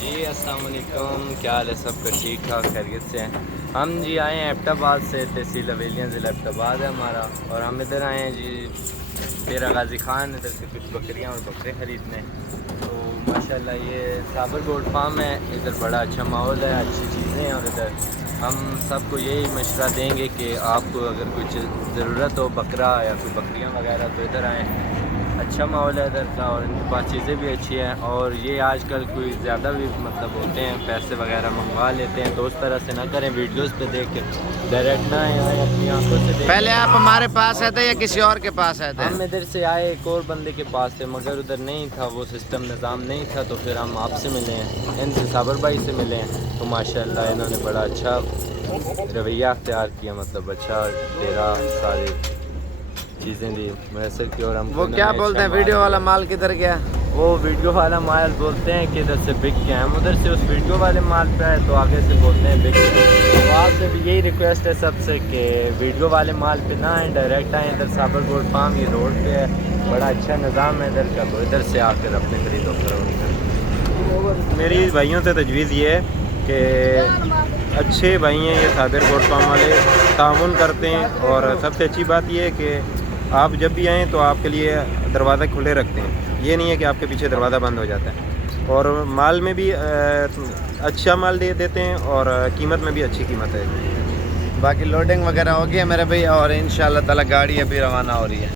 جی السلام علیکم، کیا حال ہے سب کا؟ ٹھیک ٹھاک خیریت سے ہیں؟ ہم جی آئے ہیں ایبٹ آباد سے، تحصیل اویلیاں ضلع ایبٹ آباد ہے ہمارا، اور ہم ادھر آئے ہیں جی ڈیرہ غازی خان، ادھر سے کچھ بکریاں اور بکرے خریدنے۔ تو ماشاءاللہ یہ صابر گوڈ فارم ہے، ادھر بڑا اچھا ماحول ہے، اچھی چیزیں ہیں، اور ادھر ہم سب کو یہی مشورہ دیں گے کہ آپ کو اگر کچھ ضرورت ہو بکرا یا کوئی بکریاں وغیرہ تو ادھر آئیں۔ اچھا ماحول ہے ادھر کا، اور ان کے پاس چیزیں بھی اچھی ہیں، اور یہ آج کل کوئی زیادہ بھی مطلب ہوتے ہیں پیسے وغیرہ منگوا لیتے ہیں، تو اس طرح سے نہ کریں، ویڈیوز پہ دیکھ کے ڈائریکٹ نہ آئیں، اپنی آنکھوں سے دیکھ پہلے کے۔ آپ ہمارے پاس آئے تھے یا کسی اور کے پاس آئے تھے؟ ہم ادھر سے آئے ایک اور بندے کے پاس تھے، مگر ادھر نہیں تھا وہ سسٹم، نظام نہیں تھا، تو پھر ہم آپ سے ملے ہیں، ان سے صابر بھائی سے ملے ہیں، تو ماشاءاللہ انہوں نے بڑا اچھا رویہ اختیار کیا، مطلب اچھا ڈیرا ساری چیزیں دی میسر کی، اور ہم کو وہ انہوں کیا نے بولتے اچھا ہیں مال ویڈیو والا دیا۔ مال کدھر گیا؟ وہ ویڈیو والا مال بولتے ہیں کہ ادھر سے بک کے ہم ادھر سے اس ویڈیو والے مال پہ آئے، تو آگے سے بولتے ہیں بک کے۔ تو آپ سے بھی یہی ریکویسٹ ہے سب سے کہ ویڈیو والے مال پہ نہ آئیں، ڈائریکٹ آئیں، ادھر صابر گوڈ فارم یہ روڈ پہ ہے، بڑا اچھا نظام ہے ادھر کا، تو ادھر سے آ کر اپنے خرید و فروخت کریں۔ میری بھائیوں سے تجویز یہ ہے کہ اچھے بھائی ہیں یہ صابر گوڈ فارم والے، تعاون کرتے ہیں، اور سب سے اچھی بات یہ ہے کہ آپ جب بھی آئیں تو آپ کے لیے دروازے کھلے رکھتے ہیں، یہ نہیں ہے کہ آپ کے پیچھے دروازہ بند ہو جاتا ہے، اور مال میں بھی اچھا مال دے دیتے ہیں، اور قیمت میں بھی اچھی قیمت ہے۔ باقی لوڈنگ وغیرہ ہو گئی ہے میرے بھائی، اور انشاءاللہ تعالی گاڑی ابھی روانہ ہو رہی ہے۔